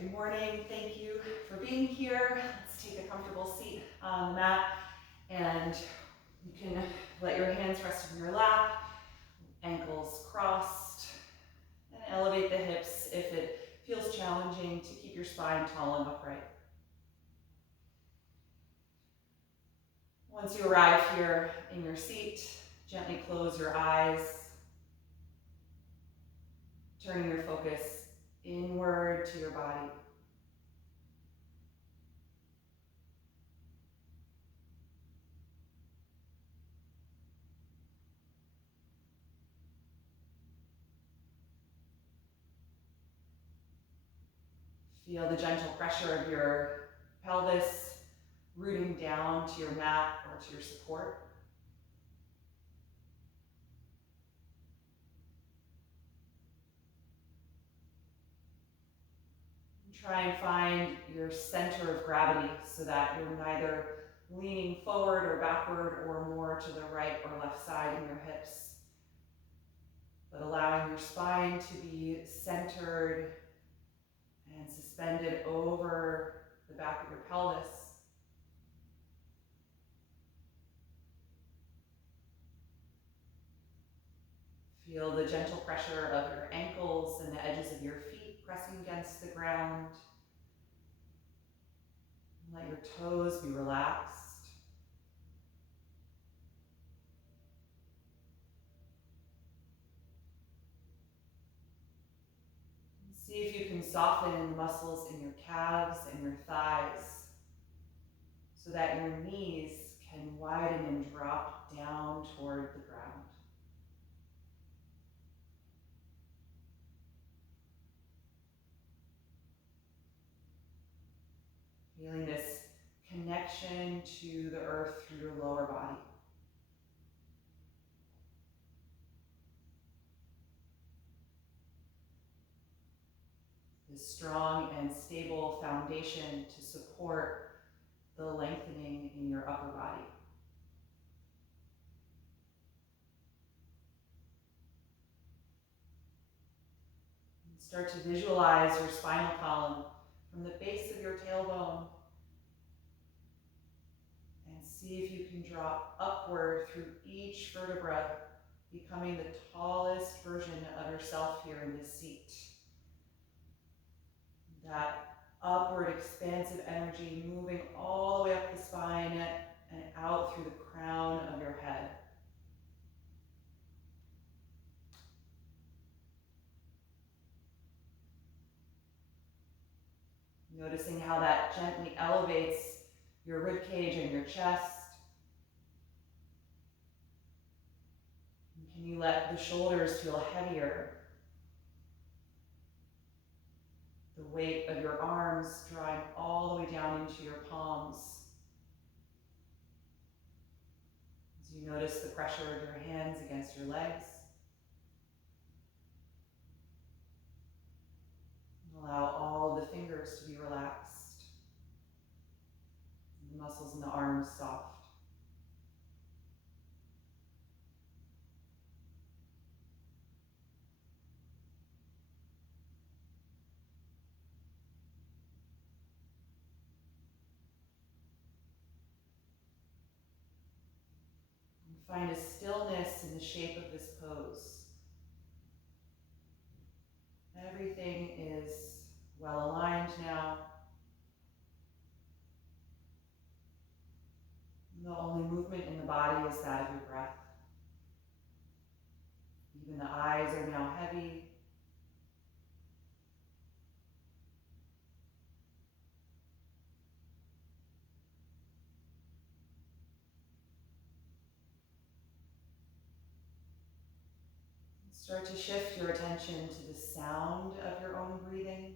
good morning. Thank you for being here. Let's take a comfortable seat on the mat, and you can let your hands rest in your lap, ankles crossed, and elevate the hips if it feels challenging to keep your spine tall and upright. Once you arrive here in your seat, gently close your eyes, turning your focus inward to your body. Feel the gentle pressure of your pelvis rooting down to your mat or to your support. Try and find your center of gravity so that you're neither leaning forward or backward or more to the right or left side in your hips, but allowing your spine to be centered and suspended over the back of your pelvis. Feel the gentle pressure of your ankles and the edges of your feet pressing against the ground. Let your toes be relaxed. See if you can soften the muscles in your calves and your thighs so that your knees can widen and drop down toward the ground. Feeling this connection to the earth through your lower body. This strong and stable foundation to support the lengthening in your upper body. And start to visualize your spinal column from the base of your tailbone, and see if you can drop upward through each vertebra, becoming the tallest version of yourself here in this seat. That upward expansive energy moving all the way up the spine and out through the crown of your head. Noticing how that gently elevates your rib cage and your chest. And can you let the shoulders feel heavier? The weight of your arms drawing all the way down into your palms. As you notice the pressure of your hands against your legs. Allow all of the fingers to be relaxed. And the muscles in the arms soft. Find a stillness in the shape of this pose. Everything is well aligned now. The only movement in the body is that of your breath. Even the eyes are now heavy. Start to shift your attention to the sound of your own breathing.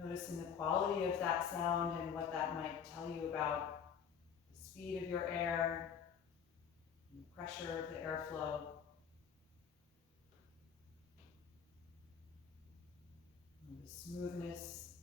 Noticing the quality of that sound and what that might tell you about the speed of your air, and the pressure of the airflow. And the smoothness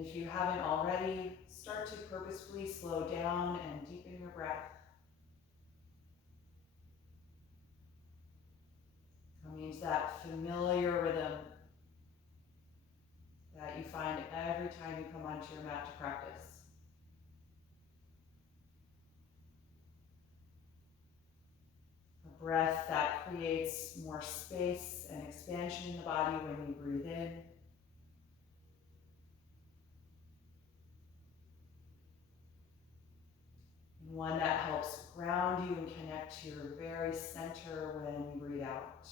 And if you haven't already, start to purposefully slow down and deepen your breath. Coming to that familiar rhythm that you find every time you come onto your mat to practice. A breath that creates more space and expansion in the body when you breathe in. And one that helps ground you and connect to your very center when you breathe out.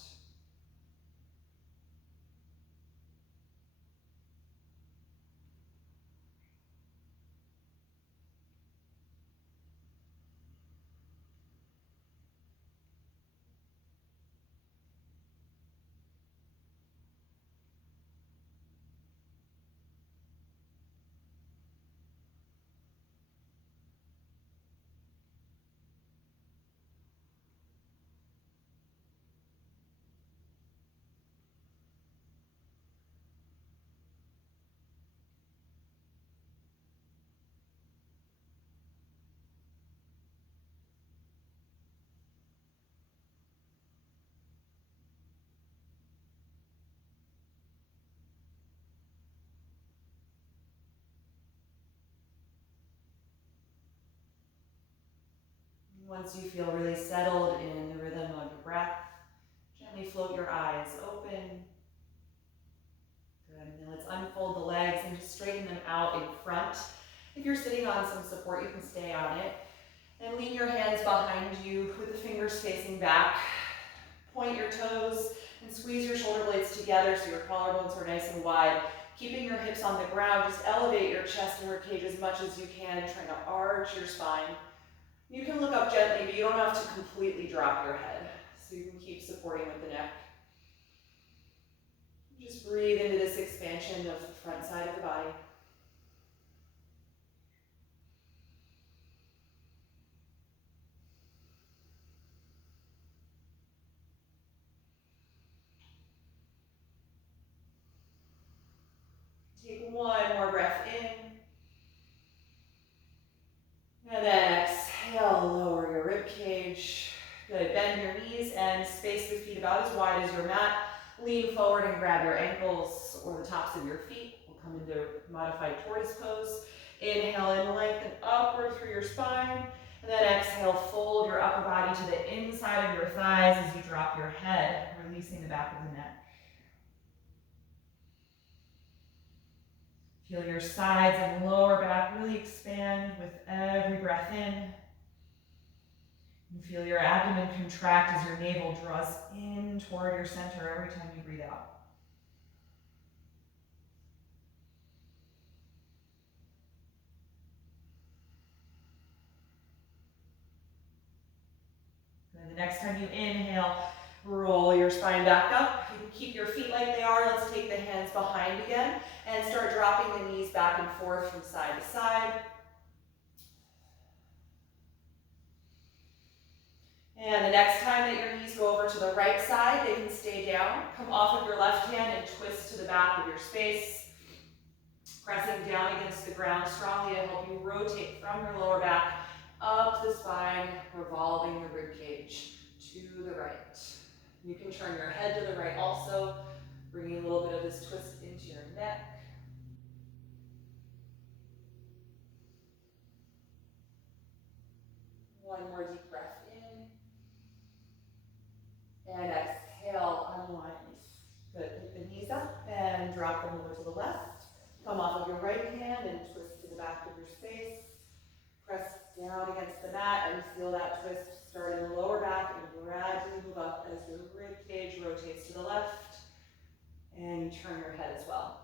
Once you feel really settled in the rhythm of your breath, gently float your eyes open. Good. And then let's unfold the legs and just straighten them out in front. If you're sitting on some support, you can stay on it. And lean your hands behind you with the fingers facing back. Point your toes and squeeze your shoulder blades together so your collarbones are nice and wide. Keeping your hips on the ground, just elevate your chest and ribcage as much as you can, trying to arch your spine. You can look up gently, but you don't have to completely drop your head. So you can keep supporting with the neck. Just breathe into this expansion of the front side of the body. Take one more breath in. And then exhale, lower your rib cage. Good, bend your knees and space the feet about as wide as your mat. Lean forward and grab your ankles or the tops of your feet. We'll come into modified tortoise pose. Inhale in, lengthen upward through your spine. And then exhale, fold your upper body to the inside of your thighs as you drop your head, releasing the back of the neck. Feel your sides and lower back really expand with every breath in. And feel your abdomen contract as your navel draws in toward your center every time you breathe out. Good. The next time you inhale, roll your spine back up. You can keep your feet like they are. Let's take the hands behind again and start dropping the knees back and forth from side to side. And the next time that your knees go over to the right side, they can stay down. Come off of your left hand and twist to the back of your space. Pressing down against the ground strongly to help you rotate from your lower back up the spine, revolving the rib cage to the right. You can turn your head to the right also, bringing a little bit of this twist into your neck. One more deep breath in. And exhale, unwind. Good, pick the knees up and drop them over to the left. Come off of your right hand and twist to the back of your space. Press down against the mat and feel that twist start in the lower back and gradually move up as your rib cage rotates to the left. And you turn your head as well.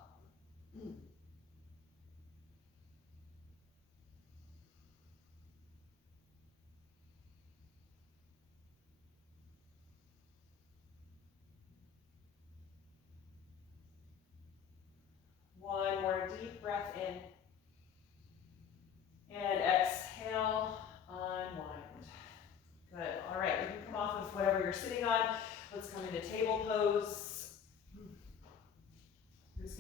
One more deep breath in. And exhale, unwind. Good, all right, you can come off of whatever you're sitting on. Let's come into table pose. Just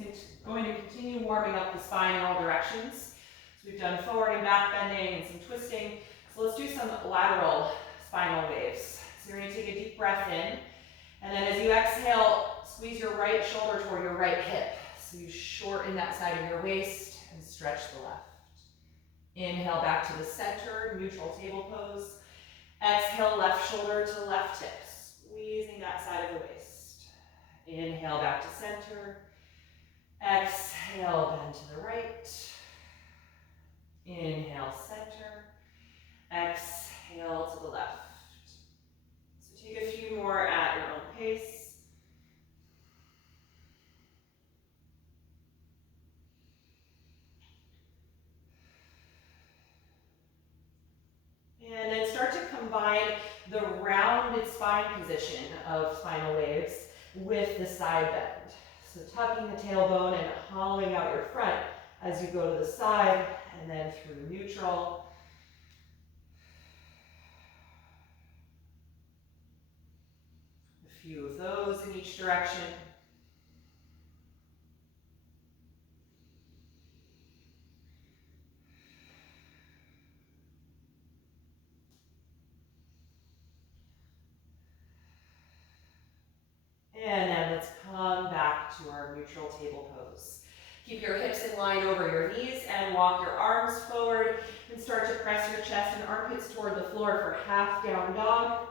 going to continue warming up the spine in all directions. So we've done forward and back bending and some twisting. So let's do some lateral spinal waves. So you're going to take a deep breath in, and then as you exhale, squeeze your right shoulder toward your right hip. So you shorten that side of your waist and stretch the left. Inhale back to the center, neutral table pose. Exhale, left shoulder to left hip, squeezing that side of the waist. Inhale back to center. Exhale, bend to the right. Inhale, center. Exhale to the left. So take a few more at your own pace. And then start to combine the rounded spine position of spinal waves with the side bend. So tucking the tailbone and hollowing out your front as you go to the side and then through neutral. A few of those in each direction. And then let's come back to our neutral table pose. Keep your hips in line over your knees and walk your arms forward and start to press your chest and armpits toward the floor for half down dog.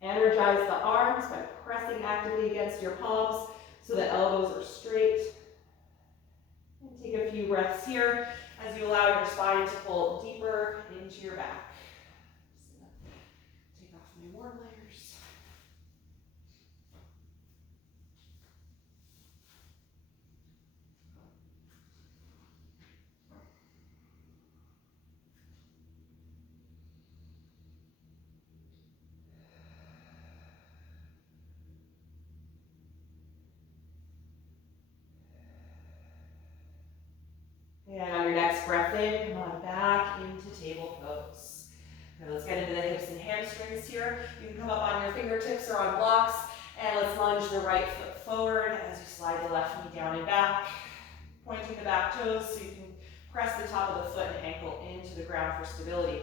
Energize the arms by pressing actively against your palms so the elbows are straight. And take a few breaths here as you allow your spine to pull deeper into your back. Just gonna take off my warm layers. And on your next breath in, come on back into table pose. Now let's get into the hips and hamstrings here. You can come up on your fingertips or on blocks, and let's lunge the right foot forward as you slide the left knee down and back, pointing the back toes so you can press the top of the foot and ankle into the ground for stability.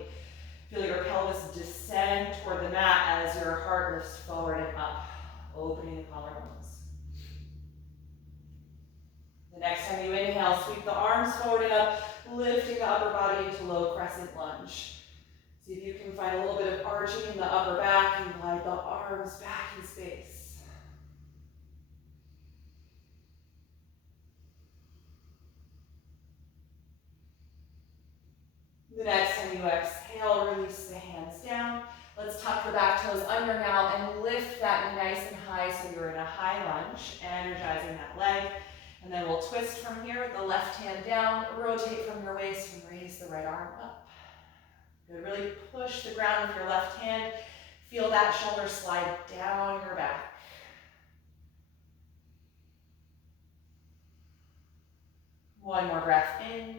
Feel your pelvis descend toward the mat as your heart lifts forward and up, opening the collarbones. The next time you inhale, sweep the arms forward and up, lifting the upper body into low crescent lunge. See if you can find a little bit of arching in the upper back and glide the arms back in space. The next time you exhale, release the hands down. Let's tuck the back toes under now and lift that knee nice and high so you're in a high lunge, energizing that leg. And then we'll twist from here, the left hand down, rotate from your waist and raise the right arm up. Good, really push the ground with your left hand. Feel that shoulder slide down your back. One more breath in.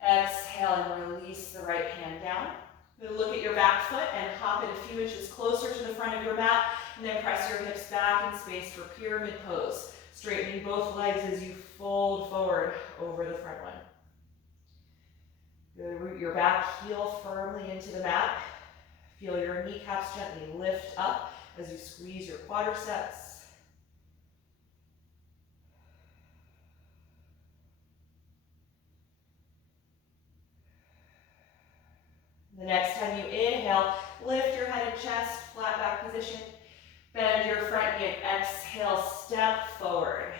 Exhale and release the right hand down. Good, look at your back foot and hop it a few inches closer to the front of your mat, and then press your hips back in space for pyramid pose. Straightening both legs as you fold forward over the front one. Good, root your back heel firmly into the mat. Feel your kneecaps gently lift up as you squeeze your quadriceps. The next time you inhale, lift your head and chest, flat back position. Bend your front knee and exhale, step forward.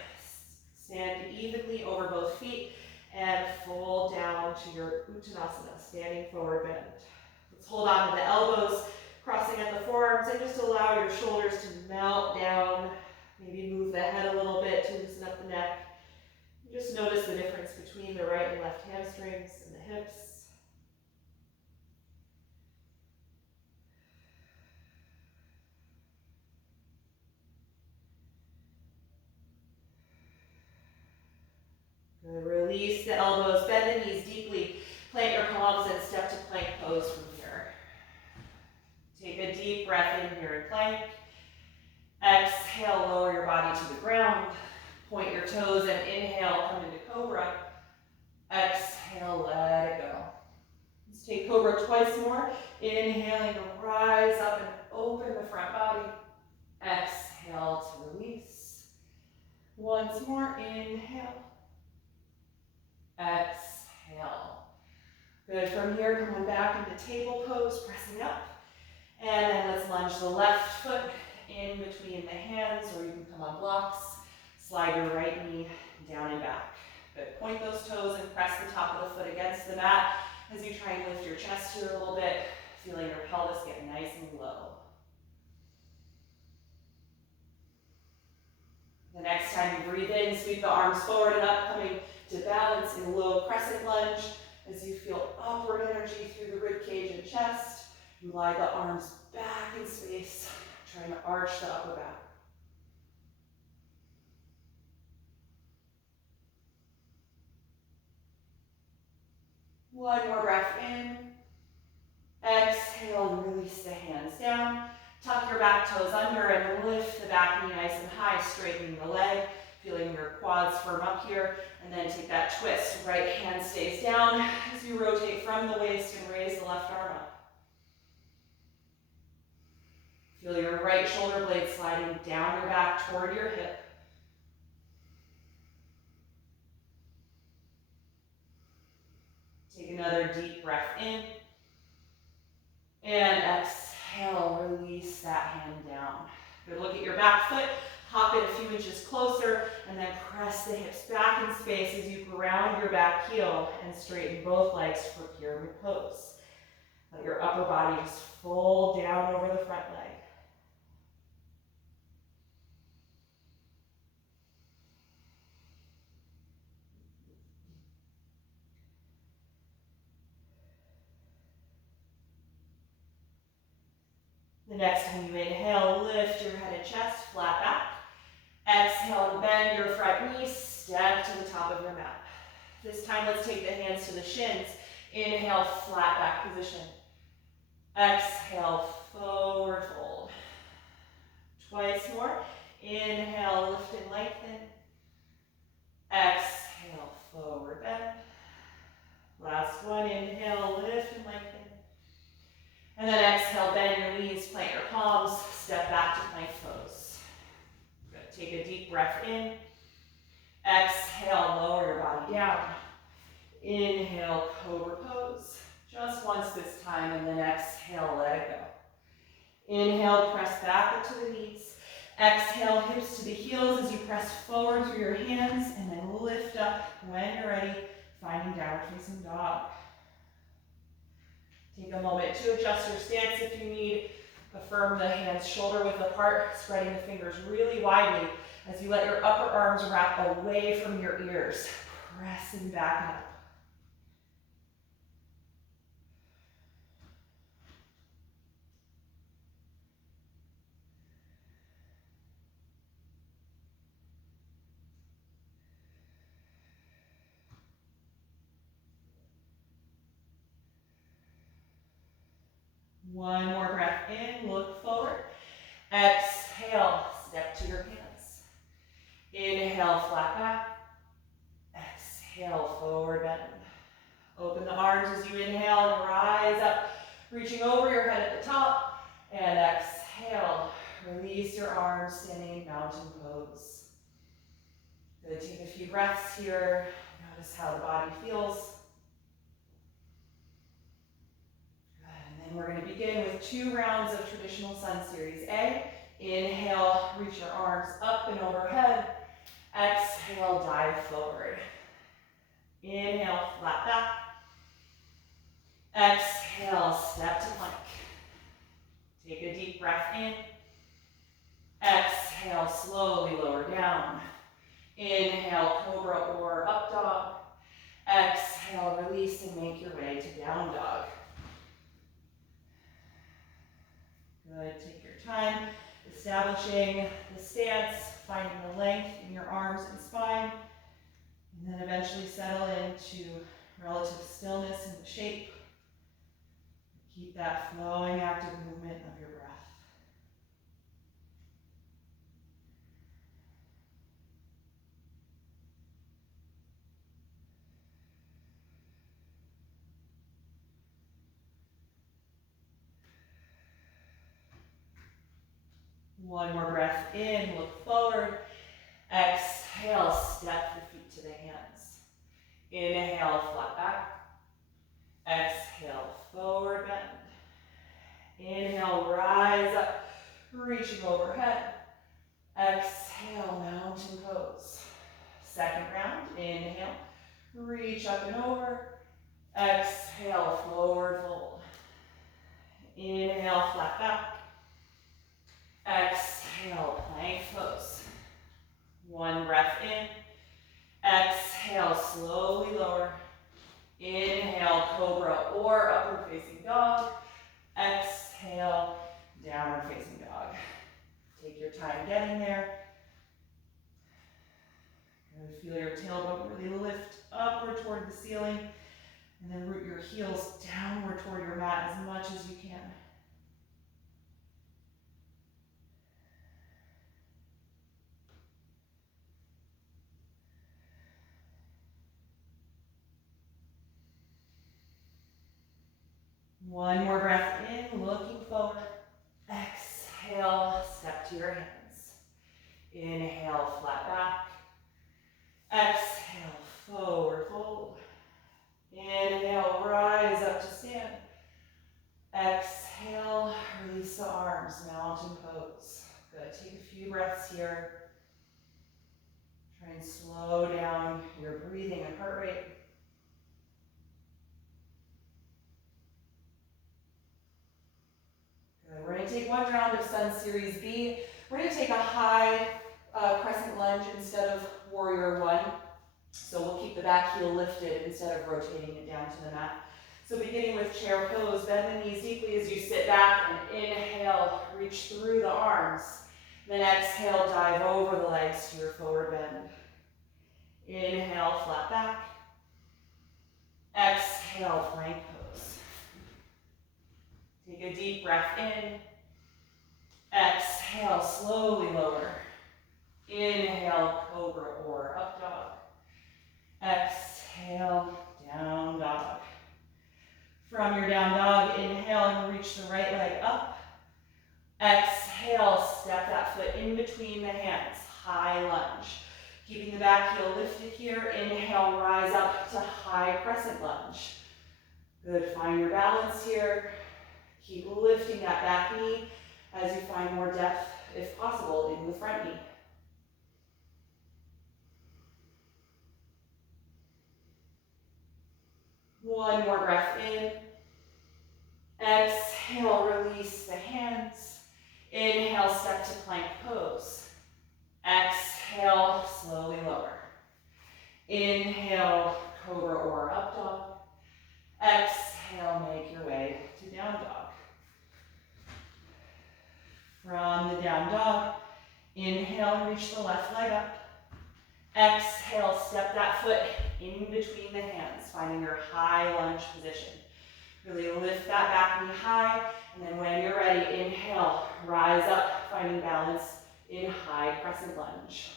Stand evenly over both feet and fold down to your Uttanasana, standing forward bend. Let's hold on to the elbows, crossing at the forearms, and just allow your shoulders to melt down. Maybe move the head a little bit to loosen up the neck. Just notice the difference between the right and left hamstrings and the hips. Good. Release the elbows, bend the knees deeply, plant your palms and step to plank pose from here. Take a deep breath in here in plank. Exhale, lower your body to the ground. Point your toes and inhale, come into cobra. Exhale, let it go. Let's take cobra twice more. Inhaling to rise up and open the front body. Exhale to release. Once more, inhale. Exhale. Good, from here, come on back into table pose, pressing up. And then let's lunge the left foot in between the hands, or you can come on blocks. Slide your right knee down and back. Good, point those toes and press the top of the foot against the mat as you try and lift your chest here a little bit, feeling your pelvis get nice and low. The next time you breathe in, sweep the arms forward and up, coming to balance in low crescent lunge as you feel upward energy through the rib cage and chest. And glide the arms back in space, trying to arch the upper back. One more breath in. Exhale and release the hands down. Tuck your back toes under and lift the back knee nice and high, straightening the leg, feeling your quads firm up here, and then take that twist. Right hand stays down as you rotate from the waist and raise the left arm up. Feel your right shoulder blade sliding down your back toward your hip. Take another deep breath in. And exhale, release that hand down. Good, look at your back foot, hop it a few inches closer, and then press the hips back in space as you ground your back heel and straighten both legs for pyramid pose. Let your upper body just fold down over the front leg. The next time you inhale, lift your head and chest, flat back. Exhale and bend your front knee, step to the top of your mat. This time, let's take the hands to the shins. Inhale, flat back position. Exhale, forward fold. Twice more. Inhale, lift and lengthen. Exhale, forward bend. Last one, inhale, lift and lengthen. And then exhale, bend your knees, plant your palms, step back to plank pose. Good. Take a deep breath in. Exhale, lower your body down. Inhale, cobra pose. Just once this time, and then exhale, let it go. Inhale, press back up to the knees. Exhale, hips to the heels as you press forward through your hands, and then lift up when you're ready, finding downward facing dog. Take a moment to adjust your stance if you need. Affirm the hands shoulder width apart, spreading the fingers really widely as you let your upper arms wrap away from your ears, pressing back up. One more breath in, look forward. Exhale, step to your hands. Inhale, flat back. Exhale, forward bend. Open the arms as you inhale and rise up, reaching over your head at the top. And exhale, release your arms, standing in mountain pose. Good, take a few breaths here. Notice how the body feels. And we're going to begin with 2 rounds of traditional sun series A. Inhale, reach your arms up and overhead. Exhale, dive forward. Inhale, flat back. Exhale, step to plank. Take a deep breath in. Exhale, slowly lower down. Inhale, cobra or up dog. Exhale, release and make your way to down dog. Good, take your time, establishing the stance, finding the length in your arms and spine, and then eventually settle into relative stillness in the shape. Keep that flowing, active movement of your breath. One more breath in, look forward. Exhale, step the feet to the hands. Inhale, flat back. Exhale, forward bend. Inhale, rise up, reaching overhead. Exhale, mountain pose. Second round, inhale, reach up and over. Exhale, forward fold. Inhale, flat back. Exhale, plank pose. One breath in. Exhale, slowly lower. Inhale, cobra or upward facing dog. Exhale, downward facing dog. Take your time getting there. Good. Feel your tailbone really lift upward toward the ceiling, and then root your heels downward toward your mat as much as you can. One more breath in, looking forward. Exhale, step to your hands. Inhale, flat back. Exhale, forward fold. Inhale, rise up to stand. Exhale, release the arms, mountain pose. Good, take a few breaths here. Try and slow down your breathing and heart rate. Good, we're gonna take one round of Sun Series B. We're gonna take a high crescent lunge instead of warrior one. So we'll keep the back heel lifted instead of rotating it down to the mat. So beginning with chair pose, bend the knees deeply as you sit back and inhale, reach through the arms. Then exhale, dive over the legs to your forward bend. Inhale, flat back. Exhale, plank pose. Take a deep breath in. Exhale, slowly lower. Inhale, cobra or up dog. Exhale, down dog. From your down dog, inhale and reach the right leg up. Exhale, step that foot in between the hands, high lunge. Keeping the back heel lifted here, inhale, rise up to high crescent lunge. Good, find your balance here. Keep lifting that back knee as you find more depth, if possible, in the front knee. One more breath in. Exhale, release the hands. Inhale, step to plank pose. Exhale, slowly lower. Inhale, cobra or up dog. Exhale, make your way to down dog. From the down dog, inhale, reach the left leg up. Exhale, step that foot in between the hands, finding your high lunge position. Really lift that back knee high, and then when you're ready, inhale, rise up, finding balance in high crescent lunge.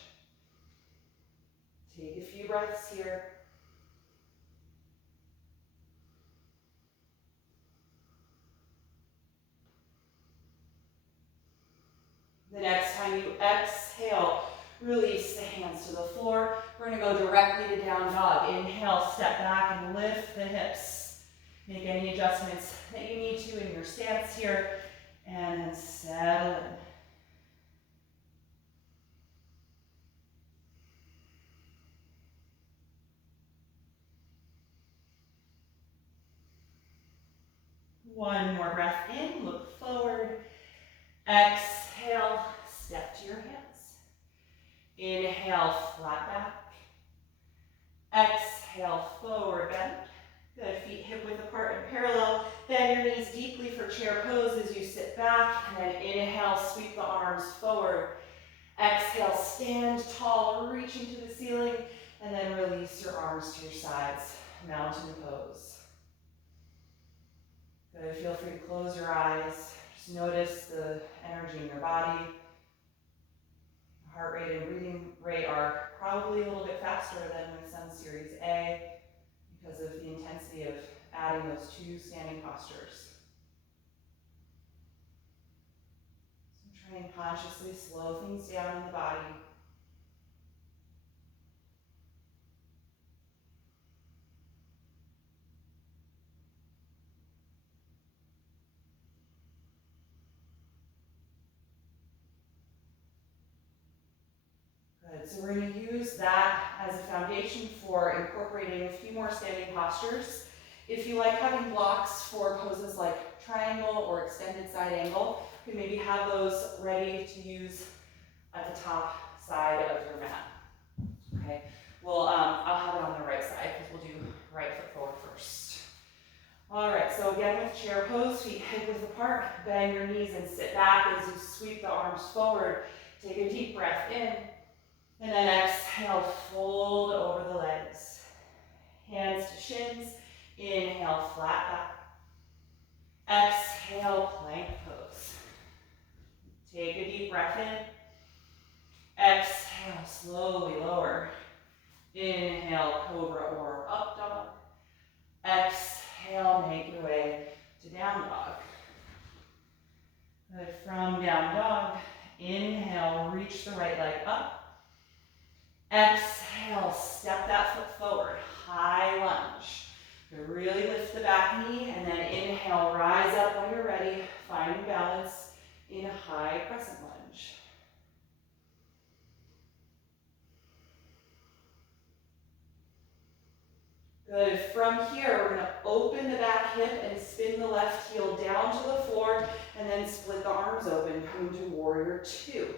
Take a few breaths here. The next time you exhale, release the hands to the floor. We're going to go directly to down dog. Inhale, step back and lift the hips. Make any adjustments that you need to in your stance here, and then settle in. One more breath in, look forward. Exhale, step to your hands. Inhale, flat back. Exhale, forward bend. Good, feet hip width apart and parallel. Bend your knees deeply for chair pose as you sit back. And then inhale, sweep the arms forward. Exhale, stand tall, reaching to the ceiling. And then release your arms to your sides. Mountain pose. Good, feel free to close your eyes. Just notice the energy in your body. Heart rate and breathing rate are probably a little bit faster than with Sun Series A because of the intensity of adding those two standing postures. So try can consciously slow things down in the body. Good, so we're going to use that as a foundation for incorporating a few more standing postures. If you like having blocks for poses like triangle or extended side angle, you can maybe have those ready to use at the top side of your mat. Okay, well, I'll have it on the right side because we'll do right foot forward first. All right, so again with chair pose, feet hip width apart, bend your knees and sit back as you sweep the arms forward. Take a deep breath in, and then exhale, fold over the legs. Hands to shins, inhale, flat back. Exhale, plank pose. Take a deep breath in. Exhale, slowly lower. Inhale, cobra or up dog. Exhale, make your way to down dog. Good, from down dog, inhale, reach the right leg up. Exhale, step that foot forward, high lunge. Good, really lift the back knee, and then inhale, rise up when you're ready, finding balance in a high crescent lunge. Good, from here, we're gonna open the back hip and spin the left heel down to the floor, and then split the arms open, coming to warrior two.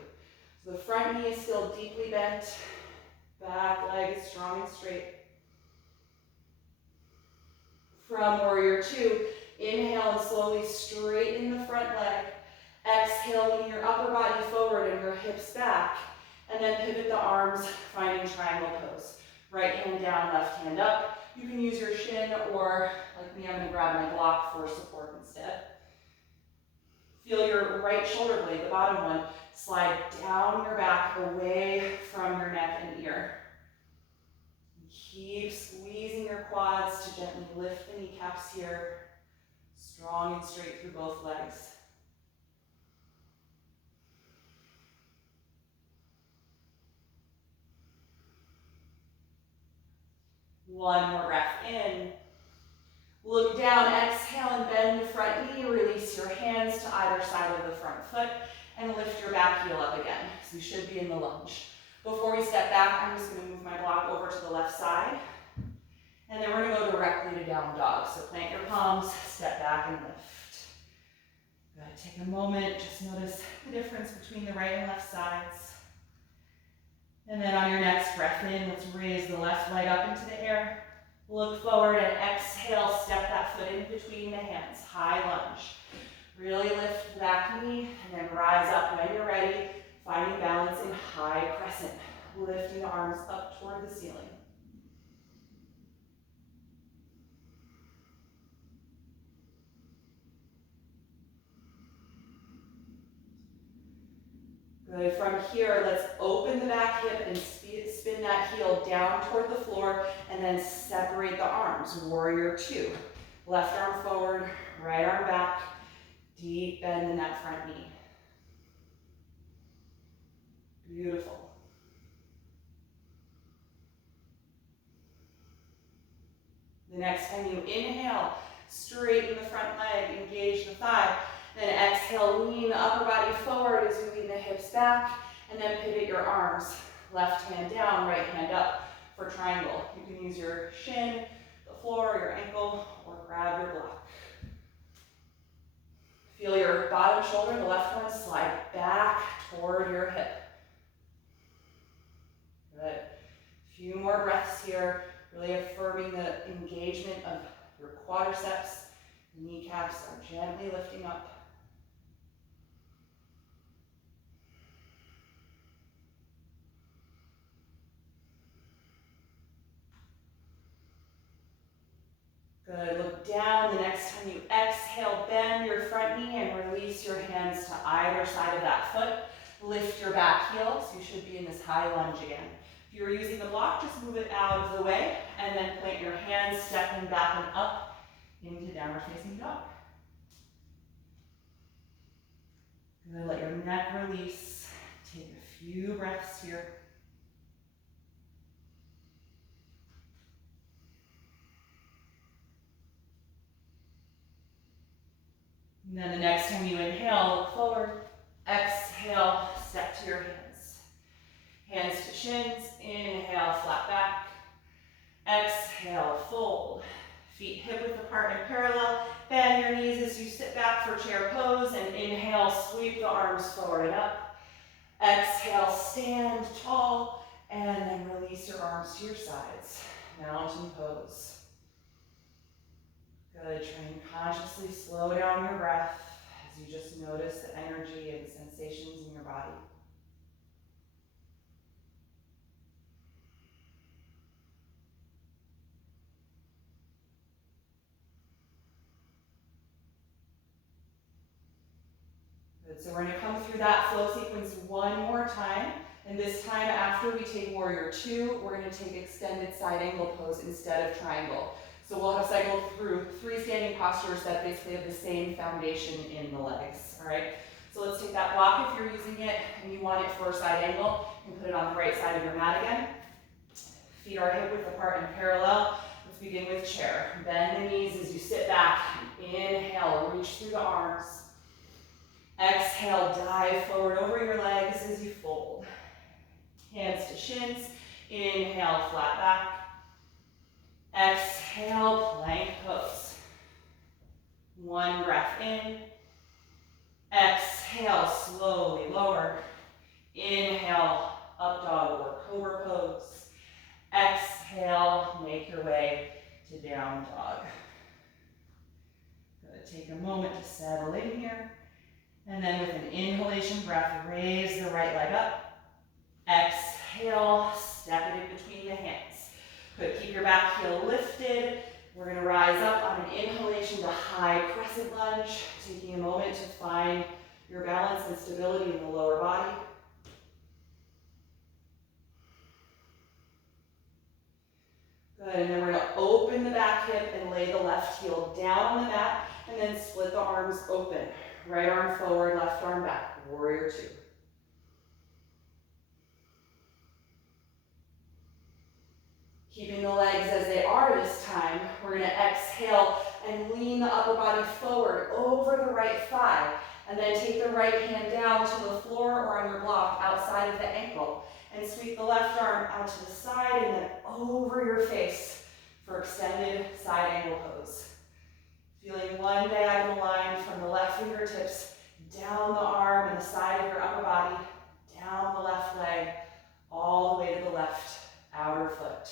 So the front knee is still deeply bent, back leg is strong and straight. From warrior two, inhale and slowly straighten the front leg. Exhale, lean your upper body forward and your hips back, and then pivot the arms, finding triangle pose. Right hand down, left hand up. You can use your shin, or like me, I'm going to grab my block for support instead. Feel your right shoulder blade, the bottom one, slide down your back, away from your neck and ear. Keep squeezing your quads to gently lift the kneecaps here, strong and straight through both legs. One more breath in. Look down, exhale and bend the front knee. Release your hands to either side of the front foot and lift your back heel up again. So you should be in the lunge. Before we step back, I'm just going to move my block over to the left side. And then we're going to go directly to down dog. So plant your palms, step back and lift. Good. Take a moment, just notice the difference between the right and left sides. And then on your next breath in, let's raise the left leg up into the air. Look forward and exhale, step that foot in between the hands, high lunge. Really lift the back knee and then rise up when you're ready, finding balance in high crescent, lifting the arms up toward the ceiling. Good, from here, let's open the back hip and spin that heel down toward the floor, and then separate the arms, warrior two. Left arm forward, right arm back, deep bend in that front knee. Beautiful. The next time you inhale, straighten the front leg, engage the thigh. Then exhale, lean the upper body forward as you lean the hips back, and then pivot your arms. Left hand down, right hand up for triangle. You can use your shin, the floor, your ankle, or grab your block. Feel your bottom shoulder, the left one, slide back toward your hip. Good. A few more breaths here, really affirming the engagement of your quadriceps. The kneecaps are gently lifting up. Good, look down. The next time you exhale, bend your front knee and release your hands to either side of that foot. Lift your back heel, so you should be in this high lunge again. If you're using the block, just move it out of the way, and then plant your hands, stepping back and up into downward facing dog. Good, let your neck release. Take a few breaths here. And then the next time you inhale, look forward. Exhale, step to your hands. Hands to shins, inhale, flat back. Exhale, fold. Feet hip width apart and parallel. Bend your knees as you sit back for chair pose, and inhale, sweep the arms forward and up. Exhale, stand tall, and then release your arms to your sides. Mountain pose. Good, try and consciously slow down your breath as you just notice the energy and sensations in your body. Good, so we're gonna come through that flow sequence one more time. And this time, after we take warrior two, we're gonna take extended side angle pose instead of triangle. So we'll have cycled through 3 standing postures that basically have the same foundation in the legs, all right? So let's take that block if you're using it and you want it for a side angle, and put it on the right side of your mat again. Feet are hip width apart and parallel. Let's begin with chair. Bend the knees as you sit back. Inhale, reach through the arms. Exhale, dive forward over your legs as you fold. Hands to shins. Inhale, flat back. Exhale, plank pose. One breath in. Exhale, slowly lower. Inhale, up dog or cobra pose. Exhale, make your way to down dog. Good, take a moment to settle in here. And then with an inhalation breath, raise the right leg up. Exhale, step it in between the hands. Good, keep your back heel lifted. We're gonna rise up on an inhalation to high crescent lunge, taking a moment to find your balance and stability in the lower body. Good, and then we're gonna open the back hip and lay the left heel down on the mat, and then split the arms open. Right arm forward, left arm back, warrior two. Keeping the legs as they are this time, we're gonna exhale and lean the upper body forward over the right thigh, and then take the right hand down to the floor or on your block outside of the ankle, and sweep the left arm out to the side and then over your face for extended side angle pose. Feeling one diagonal line from the left fingertips down the arm and the side of your upper body, down the left leg, all the way to the left outer foot.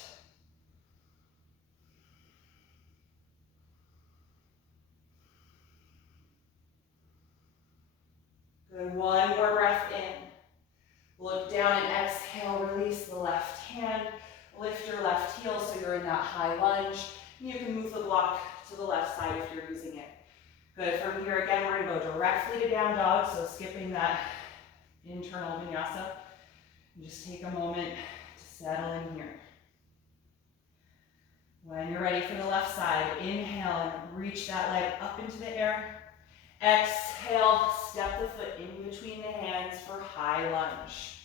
Good, one more breath in. Look down and exhale, release the left hand. Lift your left heel so you're in that high lunge. You can move the block to the left side if you're using it. Good, from here again, we're gonna go directly to down dog, so skipping that internal vinyasa. And just take a moment to settle in here. When you're ready for the left side, inhale and reach that leg up into the air. Exhale, step the foot in between the hands for high lunge.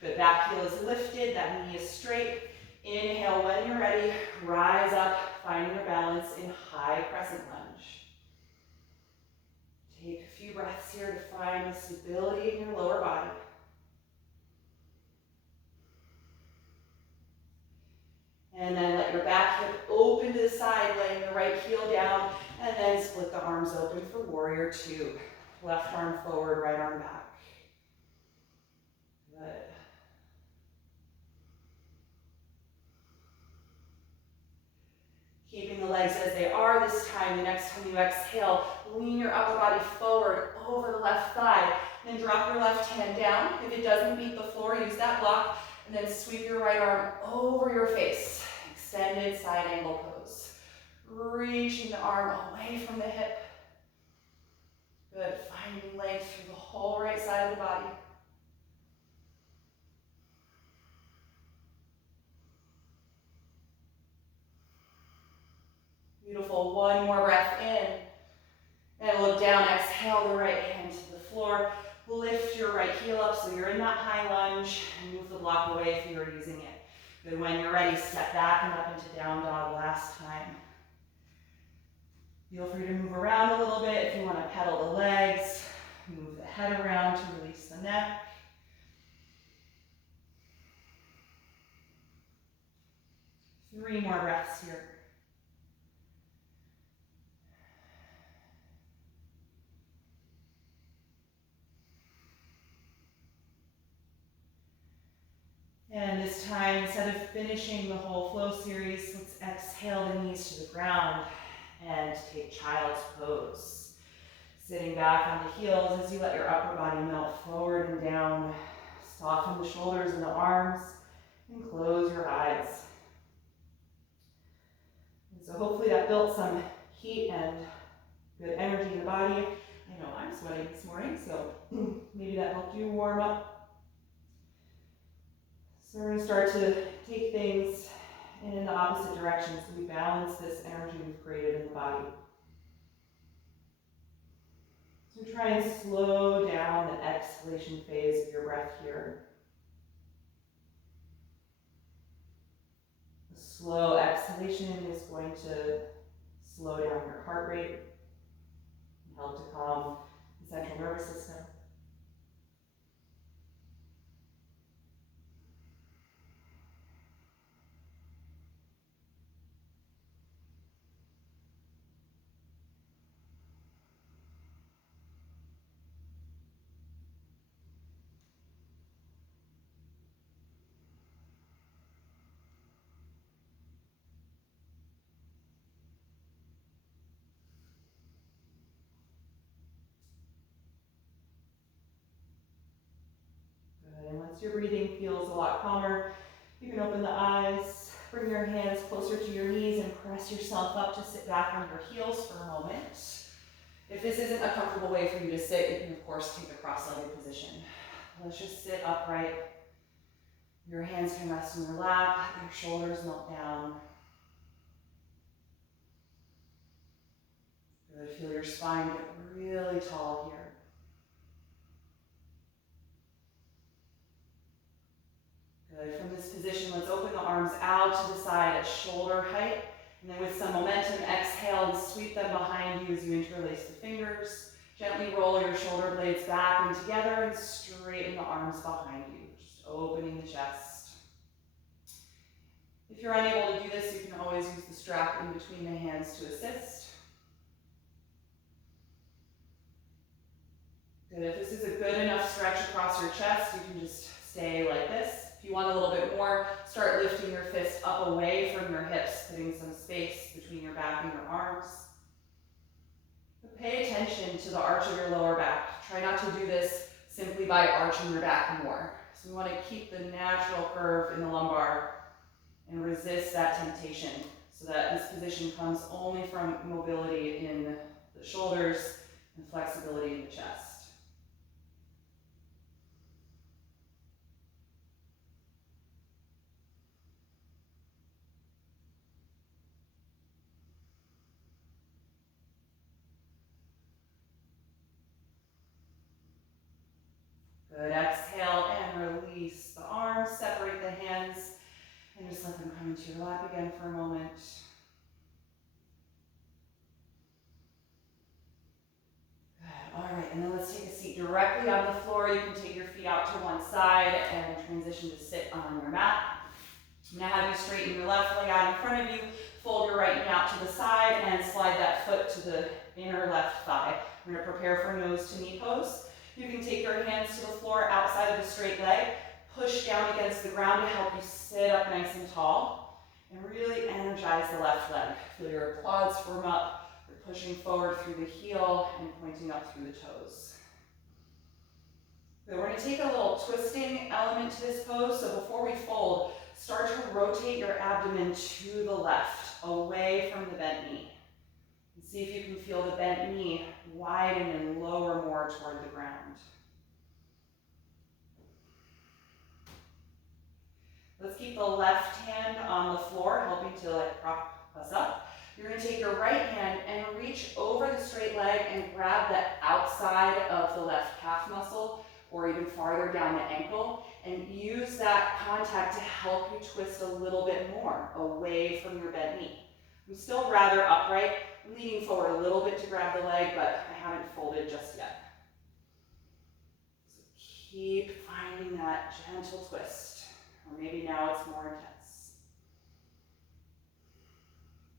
Good, back heel is lifted, that knee is straight. Inhale, when you're ready, rise up, finding your balance in high crescent lunge. Take a few breaths here to find the stability in your lower body. And then let your back hip open to the side, laying the right heel down, and then split the arms open for warrior two. Left arm forward, right arm back. Good. Keeping the legs as they are this time. The next time you exhale, lean your upper body forward over the left thigh. Then drop your left hand down. If it doesn't meet the floor, use that block. And then sweep your right arm over your face. Extended side angle pose. Reaching the arm away from the hip. Good, finding length through the whole right side of the body. Beautiful, one more breath in. And look down, exhale the right hand to the floor. lift your right heel up so you're in that high lunge and move the block away if you're using it. Good, when you're ready, step back and up into down dog last time. Feel free to move around a little bit if you want to pedal the legs, move the head around to release the neck. Three more breaths here. And this time, instead of finishing the whole flow series, let's exhale the knees to the ground and take child's pose. Sitting back on the heels as you let your upper body melt forward and down. Soften the shoulders and the arms and close your eyes. And so hopefully that built some heat and good energy in the body. I know I'm sweating this morning, so maybe that helped you warm up. So we're going to start to take things in the opposite direction so we balance this energy we've created in the body. So try and slow down the exhalation phase of your breath here. The slow exhalation is going to slow down your heart rate and help to calm the central nervous system. And once your breathing feels a lot calmer, you can open the eyes, bring your hands closer to your knees, and press yourself up to sit back on your heels for a moment. If this isn't a comfortable way for you to sit, you can of course take the cross-legged position. Let's just sit upright. Your hands can rest in your lap, your shoulders melt down. Good, feel your spine get really tall here. Good, from this position, let's open the arms out to the side at shoulder height. And then with some momentum, exhale and sweep them behind you as you interlace the fingers. Gently roll your shoulder blades back and together and straighten the arms behind you, just opening the chest. If you're unable to do this, you can always use the strap in between the hands to assist. Good, if this is a good enough stretch across your chest, you can just stay like this. If you want a little bit more, start lifting your fist up away from your hips, putting some space between your back and your arms. But pay attention to the arch of your lower back. Try not to do this simply by arching your back more. So we want to keep the natural curve in the lumbar and resist that temptation so that this position comes only from mobility in the shoulders and flexibility in the chest. Good, exhale and release the arms, separate the hands, and just let them come into your lap again for a moment. Good, all right, and then let's take a seat directly on the floor. You can take your feet out to one side and transition to sit on your mat. I'm gonna have you straighten your left leg out in front of you, fold your right knee out to the side, and slide that foot to the inner left thigh. We're gonna prepare for nose to knee pose. You can take your hands to the floor outside of the straight leg, push down against the ground to help you sit up nice and tall, and really energize the left leg. Feel your quads firm up, you're pushing forward through the heel and pointing up through the toes. So we're going to take a little twisting element to this pose, so before we fold, start to rotate your abdomen to the left, away from the bent knee. And see if you can feel the bent knee widen and lower more toward the ground. Let's keep the left hand on the floor, helping to prop us up. You're going to take your right hand and reach over the straight leg and grab the outside of the left calf muscle farther down the ankle and use that contact to help you twist a little bit more away from your bent knee. I'm still rather upright, leaning forward a little bit to grab the leg, but I haven't folded just yet. So keep finding that gentle twist, or maybe now it's more intense.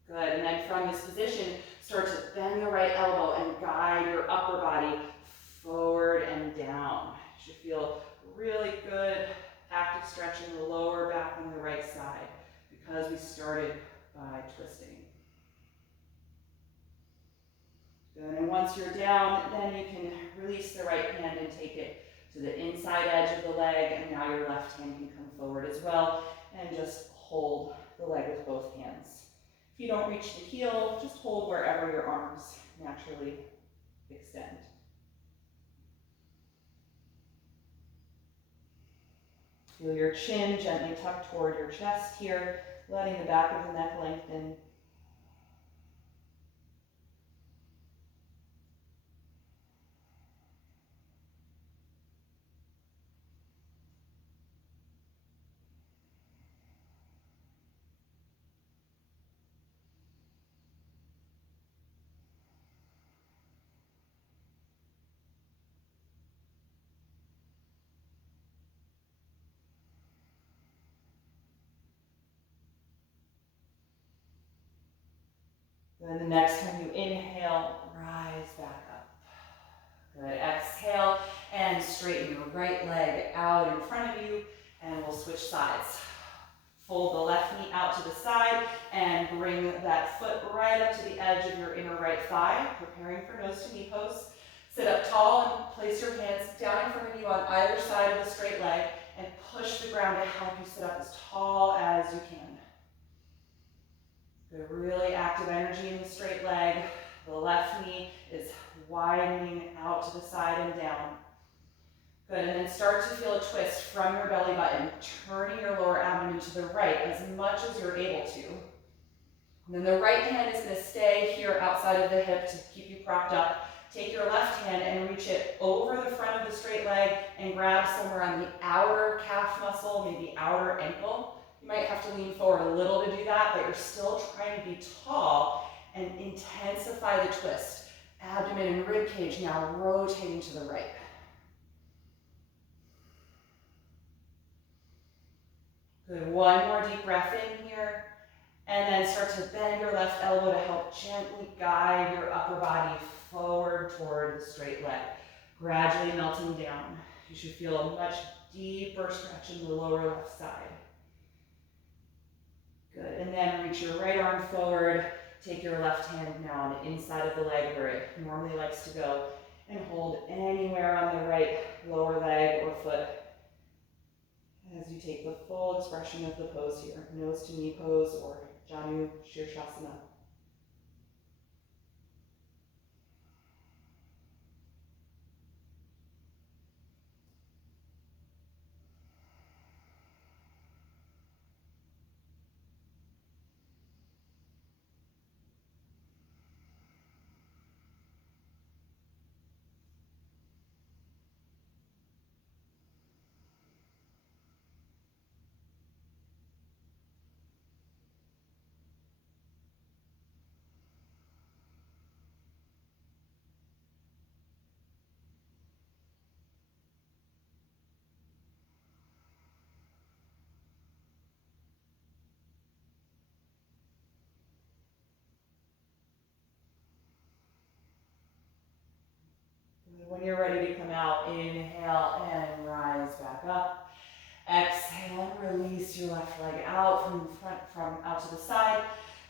Good, and then from this position, start to bend the right elbow and guide your upper body forward and down. You should feel really good active stretch in the lower back on the right side because we started by twisting. Good, and once you're down, then you can release the right hand and take it to the inside edge of the leg, and now your left hand can come forward as well, and just hold the leg with both hands. If you don't reach the heel, just hold wherever your arms naturally extend. Feel your chin gently tucked toward your chest here, letting the back of the neck lengthen. Then the next time you inhale, rise back up. Good, exhale and straighten your right leg out in front of you, and we'll switch sides. Fold the left knee out to the side and bring that foot right up to the edge of your inner right thigh, preparing for nose to knee pose. Sit up tall and place your hands down in front of you on either side of the straight leg and push the ground to help you sit up as tall as you can. Good, really active energy in the straight leg. The left knee is widening out to the side and down. Good, and then start to feel a twist from your belly button, turning your lower abdomen to the right as much as you're able to. And then the right hand is going to stay here outside of the hip to keep you propped up. Take your left hand and reach it over the front of the straight leg and grab somewhere on the outer calf muscle, maybe outer ankle. You might have to lean forward a little to do that, but you're still trying to be tall and intensify the twist. Abdomen and rib cage now rotating to the right. Good, one more deep breath in here, and then start to bend your left elbow to help gently guide your upper body forward toward the straight leg, gradually melting down. You should feel a much deeper stretch in the lower left side. Good, and then reach your right arm forward, take your left hand now on the inside of the leg where it normally likes to go, and hold anywhere on the right lower leg or foot as you take the full expression of the pose here, nose to knee pose or Janu Shirshasana. When you're ready to come out, inhale and rise back up. Exhale and release your left leg out from out to the side.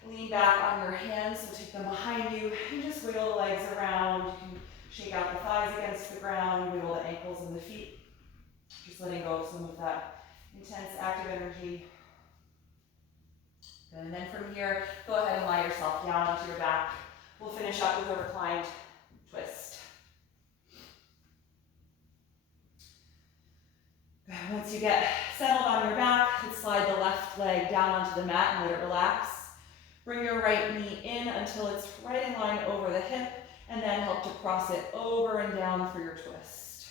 Lean back on your hands, so take them behind you and just wiggle the legs around. You can shake out the thighs against the ground, wiggle the ankles and the feet. Just letting go of some of that intense active energy. And then from here, go ahead and lie yourself down onto your back. We'll finish up with a reclined twist. Once you get settled on your back, you can slide the left leg down onto the mat and let it relax. Bring your right knee in until it's right in line over the hip, and then help to cross it over and down for your twist.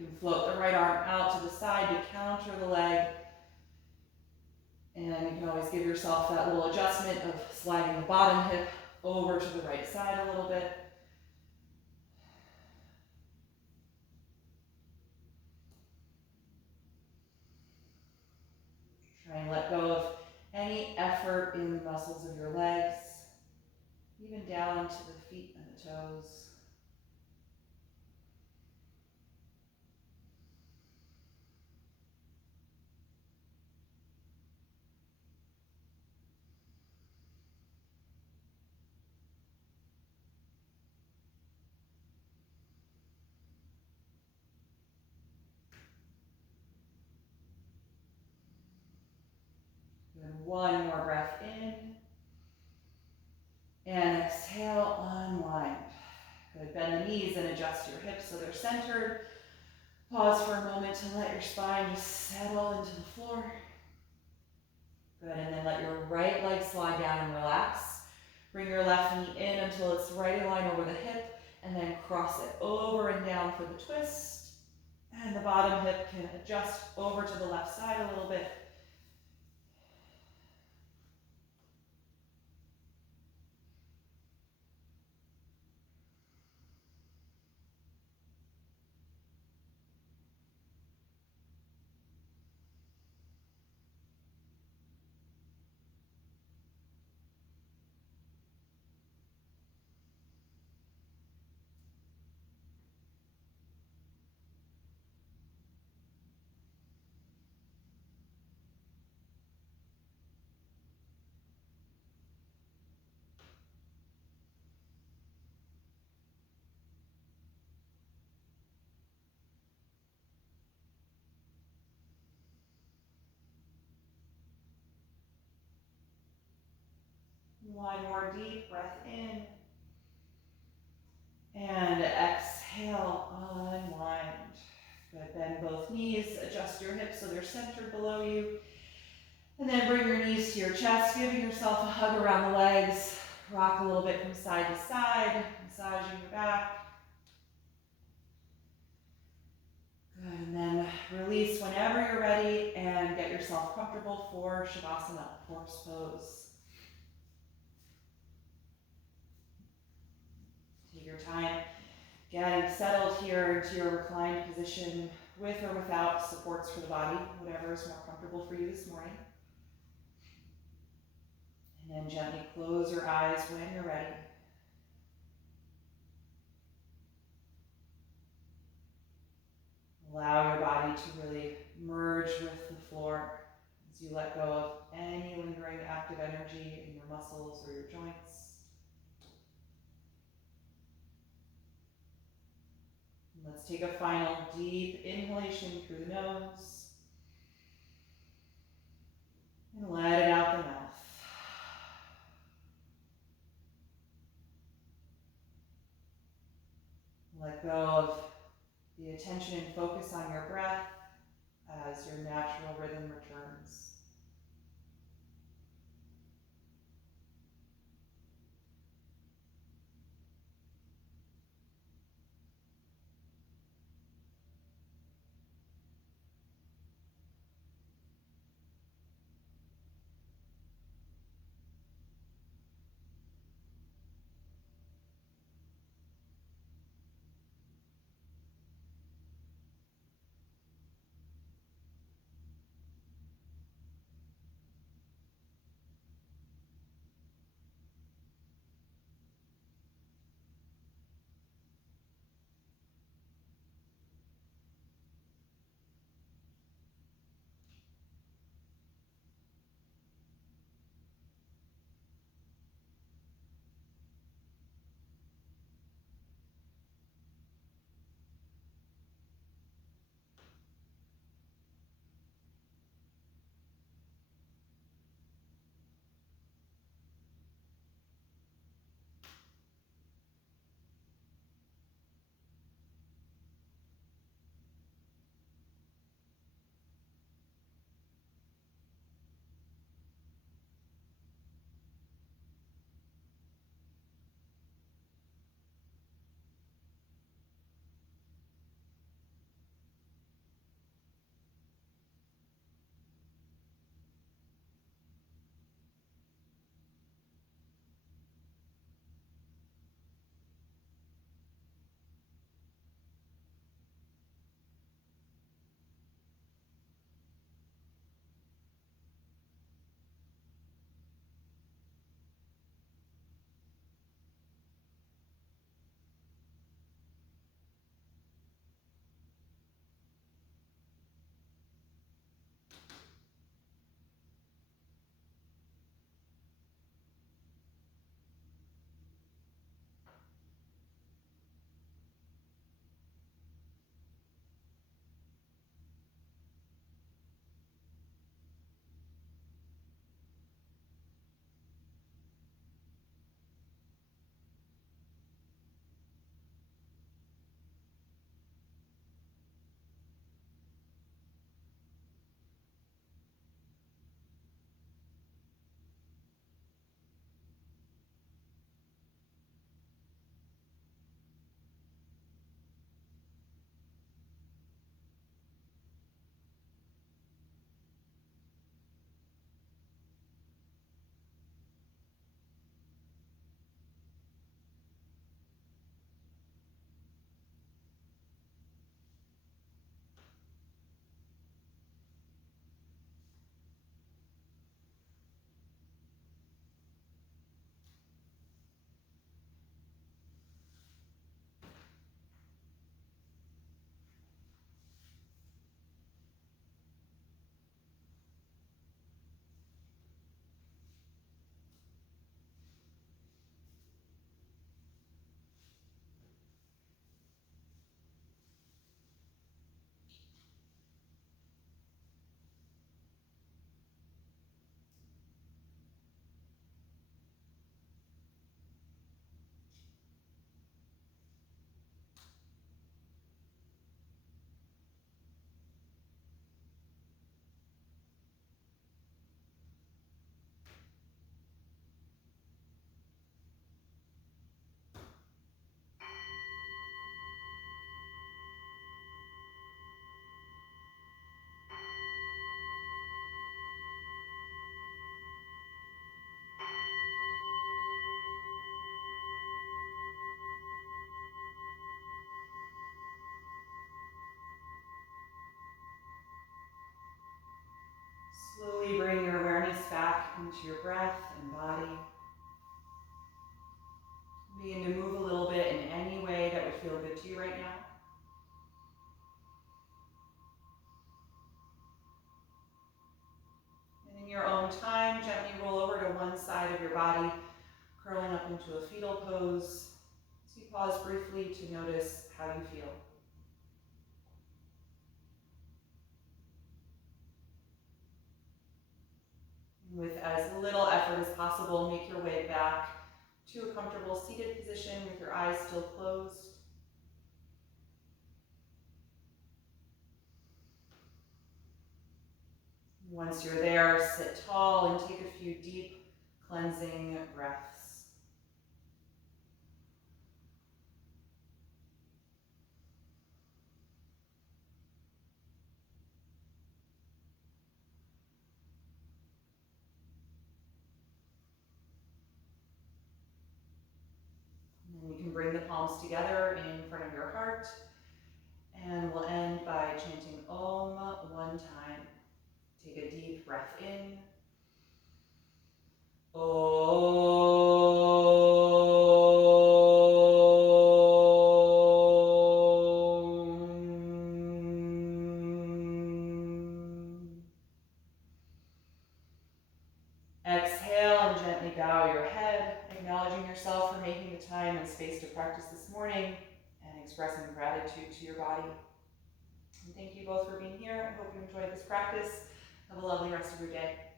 You can float the right arm out to the side to counter the leg. And you can always give yourself that little adjustment of sliding the bottom hip over to the right side a little bit. Try and let go of any effort in the muscles of your legs, even down to the feet and the toes. Good. One more breath in. And exhale, unwind. Good. Bend the knees and adjust your hips so they're centered. Pause for a moment to let your spine just settle into the floor. Good. And then let your right leg slide down and relax. Bring your left knee in until it's right in line over the hip, and then cross it over and down for the twist. And the bottom hip can adjust over to the left side a little bit. One more deep breath in. And exhale, unwind. Good. Bend both knees, adjust your hips so they're centered below you. And then bring your knees to your chest, giving yourself a hug around the legs. Rock a little bit from side to side, massaging your back. Good. And then release whenever you're ready and get yourself comfortable for Shavasana, horse pose. Take your time getting settled here into your reclined position with or without supports for the body, whatever is more comfortable for you this morning. And then gently close your eyes when you're ready. Allow your body to really merge with the floor as you let go of any lingering active energy in your muscles or your joints. And let's take a final deep inhalation through the nose and let it out the mouth. Let go of the attention and focus on your breath as your natural rhythm returns. to your breath and body. Begin to move a little bit in any way that would feel good to you right now. And in your own time, gently roll over to one side of your body, curling up into a fetal pose. So you pause briefly to notice how you feel. With as little effort as possible, make your way back to a comfortable seated position with your eyes still closed. Once you're there, sit tall and take a few deep, cleansing breaths. And then you can bring the palms together in front of your heart. And we'll end by chanting Om one time. Take a deep breath in. Exhale and gently bow your head, acknowledging yourself for making the time and space to practice this morning and expressing gratitude to your body. And thank you both for being here. I hope you enjoyed this practice. Have a lovely rest of your day.